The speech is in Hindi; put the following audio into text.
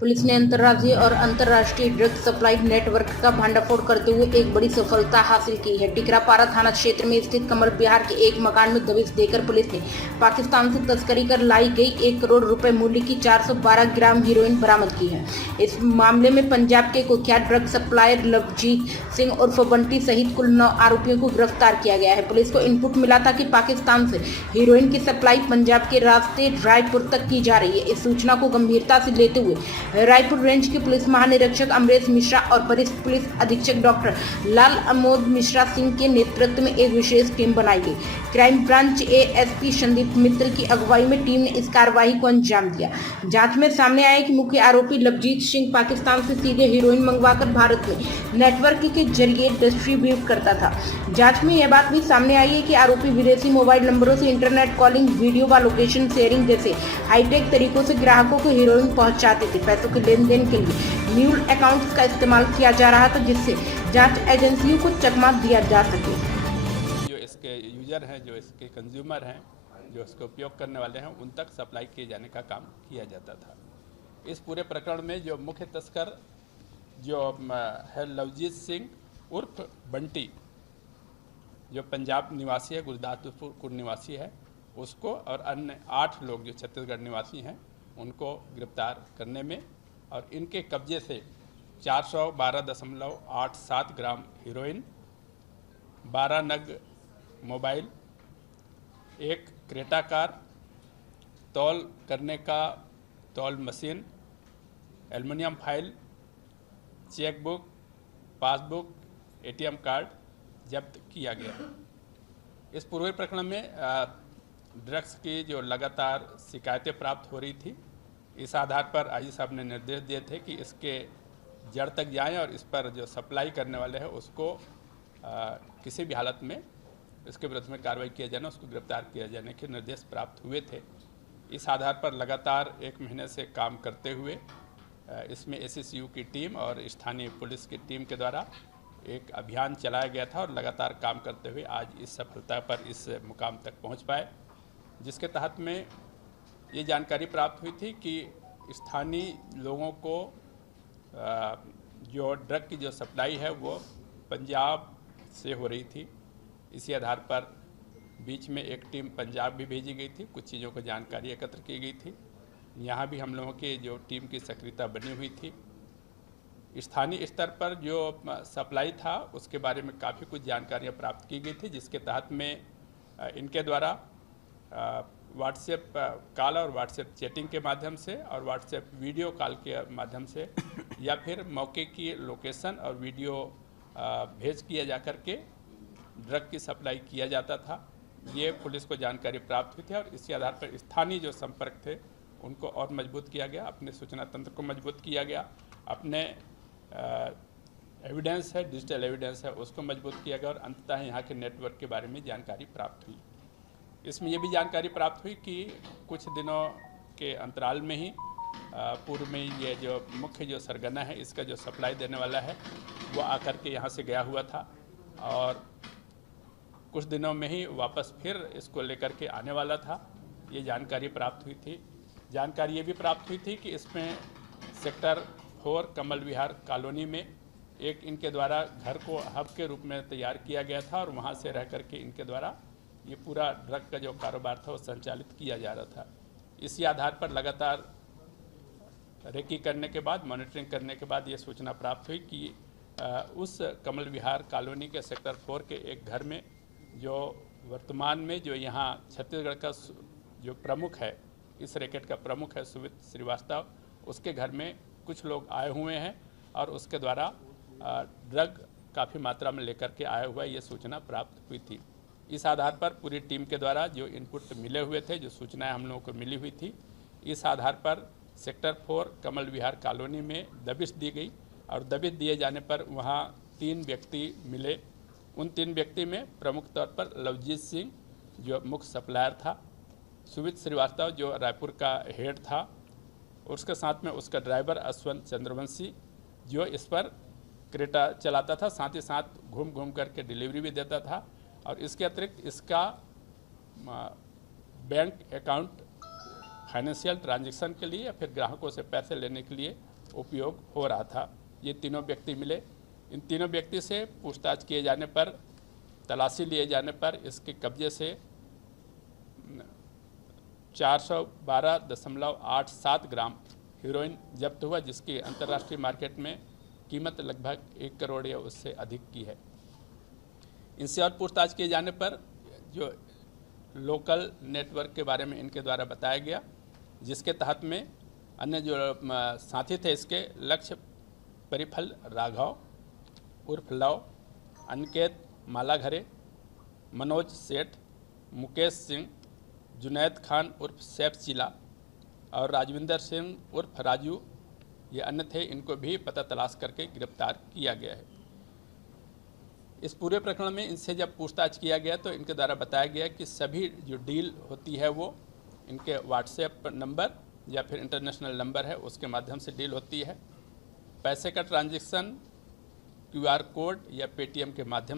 पुलिस ने अंतर्राज्यीय और अंतर्राष्ट्रीय ड्रग सप्लाई नेटवर्क का भंडाफोड़ करते हुए एक बड़ी सफलता हासिल की है। टिकरापारा थाना क्षेत्र में स्थित कमल विहार के एक मकान में दबिश देकर पुलिस ने पाकिस्तान से तस्करी कर लाई गई 1 करोड़ रुपए मूल्य की 412 ग्राम हीरोइन बरामद की है। इस मामले में पंजाब के कुख्यात ड्रग सप्लायर लवजीत सिंह उर्फ बंटी सहित कुल 9 आरोपियों को गिरफ्तार किया गया है। पुलिस को इनपुट मिला था कि पाकिस्तान से हीरोइन की सप्लाई पंजाब के रास्ते रायपुर तक की जा रही है। इस सूचना को गंभीरता से लेते हुए रायपुर रेंज के पुलिस महानिरीक्षक अमरेश मिश्रा और वरिष्ठ पुलिस अधीक्षक डॉक्टर लाल अमोद मिश्रा सिंह के नेतृत्व में एक विशेष टीम बनाई गई। Crime branch ASP Sandeep Mittal की अगुवाई में टीम ने इस कार्रवाई को अंजाम दिया। जांच में सामने आया कि मुख्य आरोपी लवजीत सिंह पाकिस्तान से सीधे हीरोइन मंगवाकर भारत में नेटवर्क के जरिए डिस्ट्रीब्यूट करता था। जांच में यह बात भी सामने आई है कि आरोपी विदेशी मोबाइल नंबरों से इंटरनेट कॉलिंग, वीडियो व लोकेशन शेयरिंग जैसे हाईटेक तरीकों से ग्राहकों को हीरोइन पहुंचाते थे। पैसों के लेन देन के लिए म्यूल अकाउंट्स का इस्तेमाल किया जा रहा था, जिससे जांच एजेंसियों को चकमा दिया जा सके। जो इसके यूजर हैं, जो इसके कंज्यूमर हैं, जो इसका उपयोग करने वाले हैं, उन तक सप्लाई किए जाने का काम किया जाता था। इस पूरे प्रकरण में जो मुख्य तस्कर जो है लवजीत सिंह उर्फ बंटी, जो पंजाब निवासी है, गुरदासपुर निवासी है, उसको और अन्य 8 लोग जो छत्तीसगढ़ निवासी हैं उनको गिरफ्तार करने में और इनके कब्जे से 412.87 ग्राम हीरोइन, 12 नग मोबाइल, एक क्रेटा कार, तौल करने का तौल machine, aluminium file, cheque book, passbook, ATM card जब्त किया गया। इस पूरे प्रकरण में ड्रग्स की जो लगातार शिकायतें प्राप्त हो रही थी, इस आधार पर आईजी साहब ने निर्देश दिए थे कि इसके जड़ तक जाएं और इस पर जो सप्लाई करने वाले हैं उसको किसी भी हालत में इसके विरुद्ध में कार्रवाई किया जाना, उसको गिरफ्तार किया जाने के निर्देश प्राप्त हुए थे। इस आधार पर लगातार 1 महीने से काम करते हुए इसमें एसएसयू की टीम और स्थानीय पुलिस की टीम के द्वारा एक अभियान चलाया गया था और लगातार काम करते हुए आज इस सफलता पर इस मुकाम तक पहुंच पाए, जिसके तहत में ये जानकारी प्राप्त हुई थी कि स्थानीय लोगों को जो ड्रग की जो सप्लाई है वो पंजाब से हो रही थी। इसी आधार पर बीच में एक टीम पंजाब भी भेजी गई थी, कुछ चीज़ों को जानकारी एकत्र की गई थी। यहाँ भी हम लोगों की जो टीम की सक्रियता बनी हुई थी। स्थानीय स्तर पर जो सप्लाई था उसके बारे में काफ़ी कुछ जानकारियाँ प्राप्त की गई थी, जिसके तहत में इनके द्वारा व्हाट्सएप कॉल और व्हाट्सएप चैटिंग के माध्यम से और व्हाट्सएप वीडियो कॉल के माध्यम से या फिर मौके की लोकेशन और वीडियो भेज किया जा कर के ड्रग की सप्लाई किया जाता था। ये पुलिस को जानकारी प्राप्त हुई थी और इसी आधार पर स्थानीय जो संपर्क थे उनको और मजबूत किया गया, अपने सूचना तंत्र को मजबूत किया गया, अपने एविडेंस है, डिजिटल एविडेंस है, उसको मजबूत किया गया और अंततः यहाँ के नेटवर्क के बारे में जानकारी प्राप्त हुई। इसमें ये भी जानकारी प्राप्त हुई कि कुछ दिनों के अंतराल में ही पूर्व में ये जो मुख्य जो सरगना है, इसका जो सप्लाई देने वाला है, वो आकर के यहाँ से गया हुआ था और कुछ दिनों में ही वापस फिर इसको लेकर के आने वाला था। ये जानकारी प्राप्त हुई थी। जानकारी ये भी प्राप्त हुई थी कि इसमें सेक्टर 4 कमल विहार कॉलोनी में एक इनके द्वारा घर को हब के रूप में तैयार किया गया था और वहाँ से रह कर के इनके द्वारा ये पूरा ड्रग का जो कारोबार था वो संचालित किया जा रहा था। इसी आधार पर लगातार रेकी करने के बाद, मॉनिटरिंग करने के बाद ये सूचना प्राप्त हुई कि उस कमल विहार कॉलोनी के सेक्टर 4 के एक घर में जो वर्तमान में जो यहाँ छत्तीसगढ़ का जो प्रमुख है, इस रैकेट का प्रमुख है सुमित श्रीवास्तव, उसके घर में कुछ लोग आए हुए हैं और उसके द्वारा ड्रग काफ़ी मात्रा में लेकर के आया हुआ ये सूचना प्राप्त हुई थी। इस आधार पर पूरी टीम के द्वारा जो इनपुट मिले हुए थे, जो सूचनाएं हम लोगों को मिली हुई थी, इस आधार पर सेक्टर 4 कमल विहार कॉलोनी में दबिश दी गई और दबिश दिए जाने पर वहाँ 3 व्यक्ति मिले। उन 3 व्यक्ति में प्रमुख तौर पर लवजीत सिंह जो मुख्य सप्लायर था, सुमित श्रीवास्तव जो रायपुर का हेड था, उसके साथ में उसका ड्राइवर अश्वंत चंद्रवंशी जो इस पर क्रेटा चलाता था, साथ ही साथ घूम घूम करके डिलीवरी भी देता था और इसके अतिरिक्त इसका बैंक अकाउंट फाइनेंशियल ट्रांजैक्शन के लिए या फिर ग्राहकों से पैसे लेने के लिए उपयोग हो रहा था। ये तीनों व्यक्ति मिले। इन तीनों व्यक्ति से पूछताछ किए जाने पर, तलाशी लिए जाने पर इसके कब्जे से 412.87 ग्राम हीरोइन जब्त हुआ, जिसकी अंतर्राष्ट्रीय मार्केट में कीमत लगभग 1 करोड़ या उससे अधिक की है। इनसे और पूछताछ किए जाने पर जो लोकल नेटवर्क के बारे में इनके द्वारा बताया गया, जिसके तहत में अन्य जो साथी थे इसके लक्ष्य परिफल राघव उर्फ लव, अनिकेत मालाघरे, मनोज सेठ, मुकेश सिंह, जुनैद खान उर्फ सैफ चिला और राजविंदर सिंह उर्फ राजू, ये अन्य थे। इनको भी पता तलाश करके गिरफ्तार किया गया है। इस पूरे प्रकरण में इनसे जब पूछताछ किया गया तो इनके द्वारा बताया गया कि सभी जो डील होती है वो इनके व्हाट्सएप नंबर या फिर इंटरनेशनल नंबर है उसके माध्यम से डील होती है। पैसे का ट्रांजैक्शन QR कोड या पेटीएम के माध्यम